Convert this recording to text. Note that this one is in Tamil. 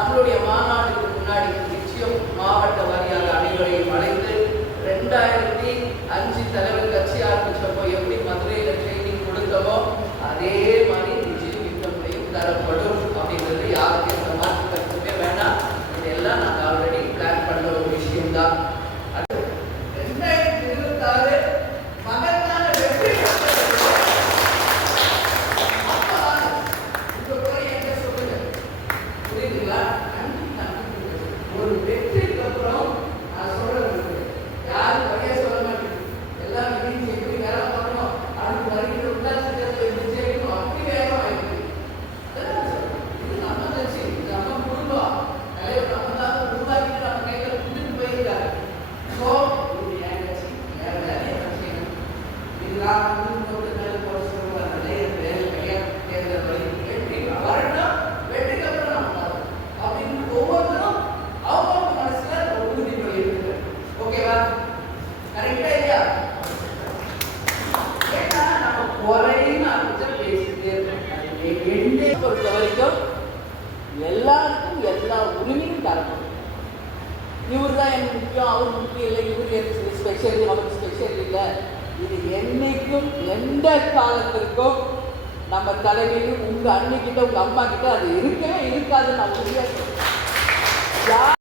நம்மளுடைய மாநாடுக்கு முன்னாடி நிச்சயம் மாவட்ட வாரியாக அனைவரையும் அழைத்து 2005 தலைவர் கட்சி ஆரம்பிச்சப்போ எப்படி மதுரையில ட்ரைனிங் கொடுத்தமோ அதே மாதிரி நிச்சயம் இந்த முறையும் தரப்படும் அப்படின்றது யாருக்கு எந்த மாற்று கருத்துமே வேணாம். இதெல்லாம் நாங்கள் ஆல்ரெடி பிளான் பண்ண ஒரு விஷயம்தான். 2026 மகத்தான வெற்றி புரியுதுங்களா? ஒரு வெற்றிக்கு அப்புறம் நான் சொல்றது யாரும் வகையா சொல்ல மாட்டேன். எல்லாம் மீட்டிங் எப்படி வேலை பண்ணணும், அதுக்கு வருகிற உள்ளாட்சி எப்படி செய்யணும், அப்படி வேகம் ஆயிடுச்சு. அதெல்லாம் சொல்றேன். இது நம்ம கட்சி, இது நம்ம குடும்பம், தலைவர் நம்ம தான் உருவாக்கிட்டு நம்ம கையில கொடுத்துட்டு போயிருக்காரு. ஸோ இது என் கட்சி, வேற நிறைய கட்சிகள் இதெல்லாம் போட்டு மேலே போட சொல்லுவாங்க. நிறைய வேலை கையா தேர்தல் வழி வெற்றி வரட்டும், வெற்றிக்கு அப்புறம் நம்ம பார்ப்போம் அப்படின்னு ஒவ்வொருத்தரும் அவங்க மனசுல ஒரு உறுதிமொழி இருக்கு. ஓகேவா? கரெக்டா இல்லையா? ஏன்னா நம்ம குறைன்னு ஆரம்பிச்சா பேசிட்டே இருக்கோம். பொறுத்த வரைக்கும் எல்லாருக்கும் எல்லா உரிமையும் தரணும். இவர் தான் எனக்கு முக்கியம், அவர் முக்கியம் இல்லை, இவர் எனக்கு ஸ்பெஷல், அவருக்கு ஸ்பெஷல் இல்லை. இது என்னைக்கும் எந்த காலத்திற்கும் நம்ம தலைமையிலும் உங்க அன்னைக்கிட்ட உங்க அம்மா கிட்ட அது இருக்கவே இருக்காதுன்னு நான் உறுதியாக சொல்றேன்.